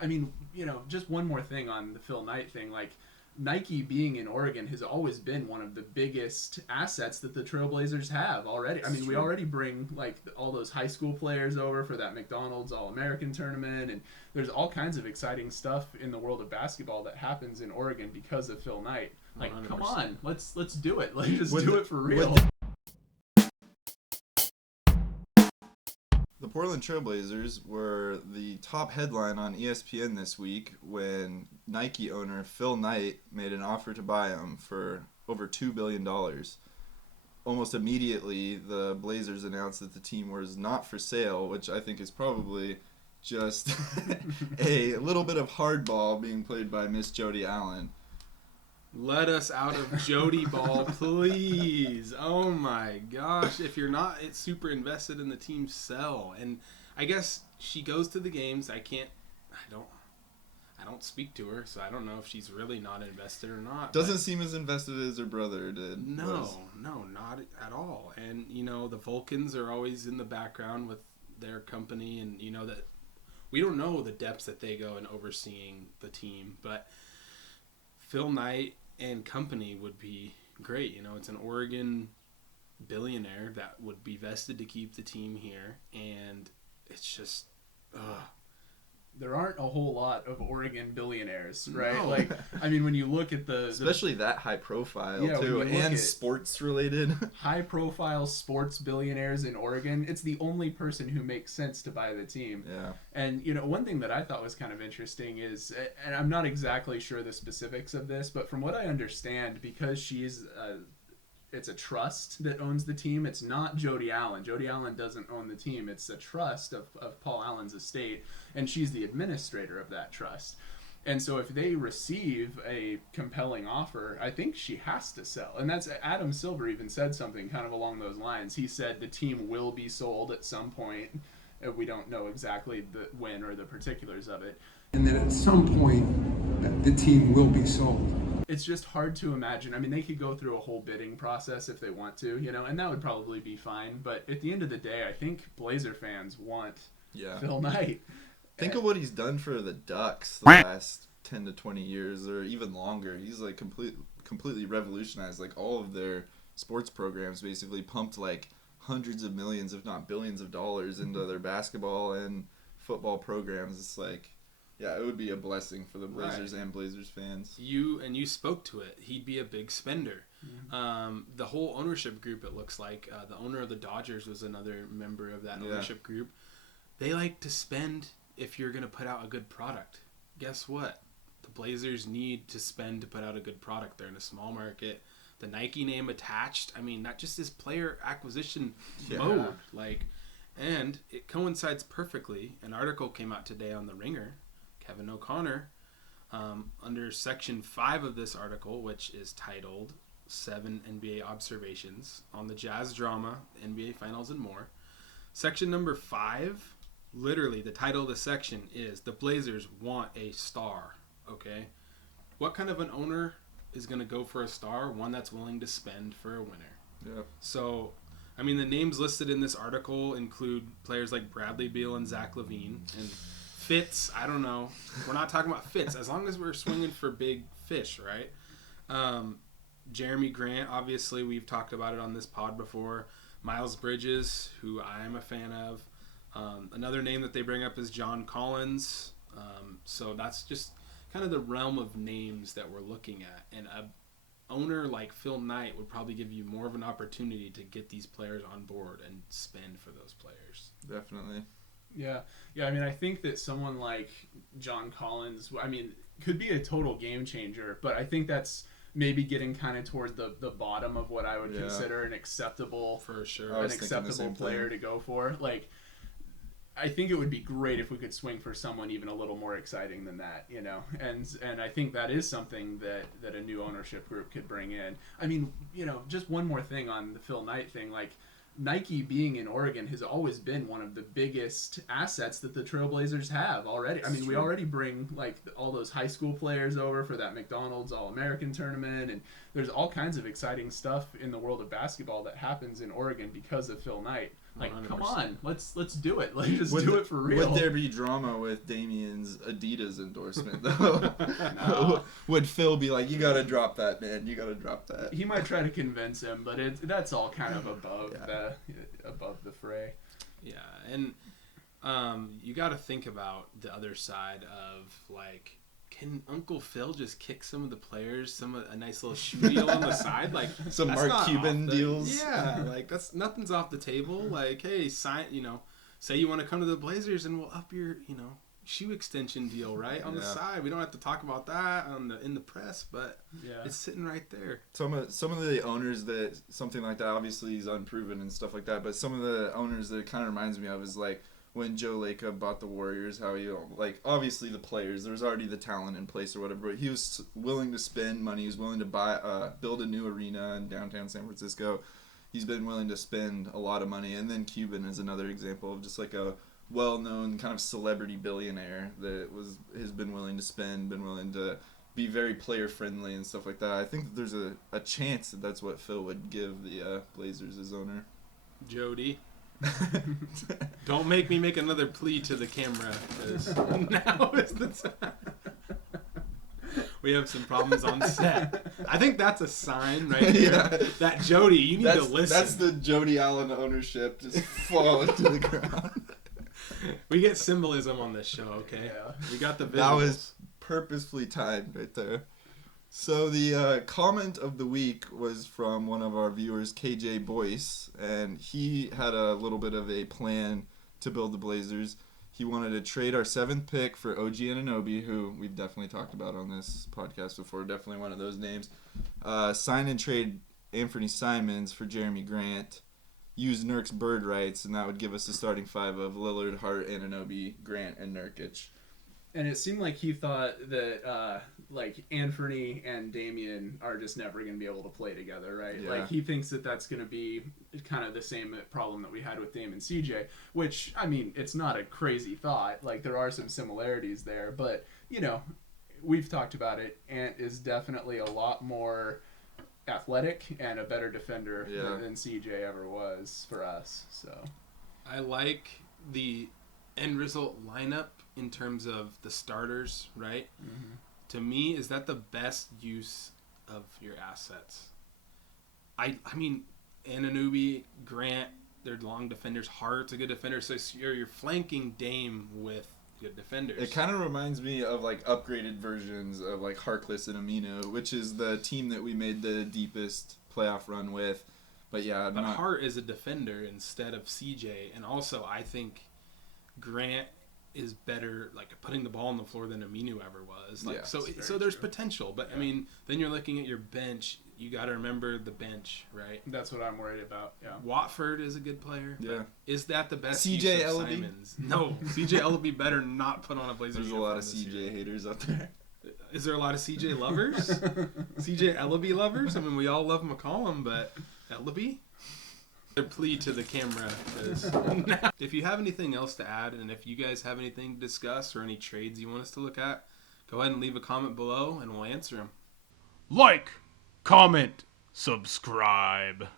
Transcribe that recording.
I mean, just one more thing on the Phil Knight thing. Like, Nike being in Oregon has always been one of the biggest assets that the Trailblazers have already. I mean, we already bring like all those high school players over for that McDonald's All-American tournament, and there's all kinds of exciting stuff in the world of basketball that happens in Oregon because of Phil Knight. Like, 100%. Come on, let's do it. Let's just do it for real. The Portland Trailblazers were the top headline on ESPN this week when Nike owner Phil Knight made an offer to buy him for over $2 billion. Almost immediately, the Blazers announced that the team was not for sale, which I think is probably just a little bit of hardball being played by Miss Jody Allen. Let us out of Jody Ball, please. Oh my gosh. If you're not super invested in the team, sell. And I guess she goes to the games. I don't speak to her, so I don't know if she's really not invested or not. Doesn't seem as invested as her brother did. No, not at all. And, the Vulcans are always in the background with their company, and, that we don't know the depths that they go in overseeing the team, but Phil Knight and company would be great. It's an Oregon billionaire that would be vested to keep the team here, and it's just, there aren't a whole lot of Oregon billionaires, right? No. Like, I mean, when you look at especially that high profile too, and sports related, high profile sports billionaires in Oregon, it's the only person who makes sense to buy the team. Yeah. And one thing that I thought was kind of interesting is, and I'm not exactly sure the specifics of this, but from what I understand, because she's it's a trust that owns the team. It's not Jody Allen. Jody Allen doesn't own the team. It's a trust of Paul Allen's estate, and she's the administrator of that trust. And so if they receive a compelling offer, I think she has to sell. And that's Adam Silver even said something kind of along those lines. He said the team will be sold at some point. We don't know exactly the when or the particulars of it. And that at some point, the team will be sold. It's just hard to imagine. I mean, they could go through a whole bidding process if they want to, and that would probably be fine. But at the end of the day, I think Blazer fans want Phil Knight. Think of what he's done for the Ducks the last 10 to 20 years or even longer. He's like completely revolutionized like all of their sports programs, basically pumped like hundreds of millions, if not billions of dollars into their basketball and football programs. It's like, yeah, it would be a blessing for the Blazers and Blazers fans. You spoke to it. He'd be a big spender. Mm-hmm. The whole ownership group, it looks like, the owner of the Dodgers was another member of that ownership group. They like to spend if you're going to put out a good product. Guess what? The Blazers need to spend to put out a good product. They're in a small market. The Nike name attached. I mean, not just this player acquisition mode. And it coincides perfectly. An article came out today on The Ringer. Kevin O'Connor, under Section 5 of this article, which is titled 7 NBA Observations on the Jazz Drama, NBA Finals, and More. Section number 5, literally the title of the section is The Blazers Want a Star. Okay? What kind of an owner is going to go for a star? One that's willing to spend for a winner. Yeah. So, I mean, the names listed in this article include players like Bradley Beal and Zach LaVine, and Fitz, I don't know. We're not talking about Fitz. As long as we're swinging for big fish, right? Jeremy Grant, obviously, we've talked about it on this pod before. Miles Bridges, who I am a fan of. Another name that they bring up is John Collins. So that's just kind of the realm of names that we're looking at. And a owner like Phil Knight would probably give you more of an opportunity to get these players on board and spend for those players. Definitely. Yeah. I mean, I think that someone like John Collins, could be a total game changer, but I think that's maybe getting kind of toward the bottom of what I would consider an acceptable, for sure, an acceptable player to go for. Like, I think it would be great if we could swing for someone even a little more exciting than that, and I think that is something that a new ownership group could bring in. I mean, just one more thing on the Phil Knight thing, like, Nike being in Oregon has always been one of the biggest assets that the Trailblazers have already. I mean, we already bring like all those high school players over for that McDonald's All-American tournament, and there's all kinds of exciting stuff in the world of basketball that happens in Oregon because of Phil Knight. Like, 100%. come on, let's do it. Let's just do it for real. Would there be drama with Damian's Adidas endorsement though? No. Would Phil be like, "You gotta drop that, man. You gotta drop that"? He might try to convince him, but that's all kind of above Yeah. the fray. Yeah, and you got to think about the other side of, like, can Uncle Phil just kick some of the players a nice little shoe deal on the side? Like, Some that's Mark not Cuban off the- deals. Yeah, like, nothing's off the table. Like, hey, say you want to come to the Blazers and we'll up your, shoe extension deal, right? On the side. We don't have to talk about that in the press, but it's sitting right there. Some of the owners that something like that, obviously he's unproven and stuff like that, but some of the owners that it kind of reminds me of is like when Joe Lacob bought the Warriors, how he, like, obviously the players, there was already the talent in place or whatever, but he was willing to spend money, he was willing to build a new arena in downtown San Francisco. He's been willing to spend a lot of money. And then Cuban is another example of just like a well-known kind of celebrity billionaire that has been willing to spend, been willing to be very player-friendly and stuff like that. I think that there's a chance that that's what Phil would give the Blazers as owner. Jody, don't make me make another plea to the camera, because now is the time. We have some problems on set. I think that's a sign right there. Yeah. That Jody, you need to listen. That's the Jody Allen ownership just falling to the ground. We get symbolism on this show, okay? Yeah. We got the visuals. That was purposefully timed right there. So the comment of the week was from one of our viewers, KJ Boyce, and he had a little bit of a plan to build the Blazers. He wanted to trade our 7th pick for OG Anunoby, who we've definitely talked about on this podcast before, definitely one of those names. Sign and trade Anthony Simons for Jeremy Grant. Use Nurk's bird rights, and that would give us a starting 5 of Lillard, Hart, Anunoby, Grant, and Nurkic. And it seemed like he thought that like Anthony and Damian are just never going to be able to play together, right? Yeah. Like he thinks that that's going to be kind of the same problem that we had with Dame and CJ, which, I mean, it's not a crazy thought. Like there are some similarities there, but, we've talked about it. Ant is definitely a lot more athletic and a better defender than CJ ever was for us. So I like the end result lineup in terms of the starters, right? Mm-hmm. To me, is that the best use of your assets? I mean, Anunoby, Grant, they're long defenders. Hart's a good defender, so you're flanking Dame with good defenders. It kind of reminds me of like upgraded versions of like Harkless and Amino, which is the team that we made the deepest playoff run with. But yeah, but Hart is a defender instead of CJ, and also I think Grant is better, like putting the ball on the floor than Aminu ever was. Like, Yeah, so there's true. potential, but Yeah. I mean, then you're looking at your bench. You got to remember the bench, right? that's what I'm worried about. Yeah. Watford is a good player. Yeah. But is that the best CJ use of Ellaby? Simons? No, CJ Ellaby better not put on a Blazers There's a uniform lot of this CJ year. haters out there. Is there a lot of CJ lovers? CJ Ellaby lovers? I mean, we all love McCollum, but Ellaby? A plea to the camera. If you have anything else to add, and if you guys have anything to discuss or any trades you want us to look at, go ahead and leave a comment below, and we'll answer them. Like, comment, subscribe.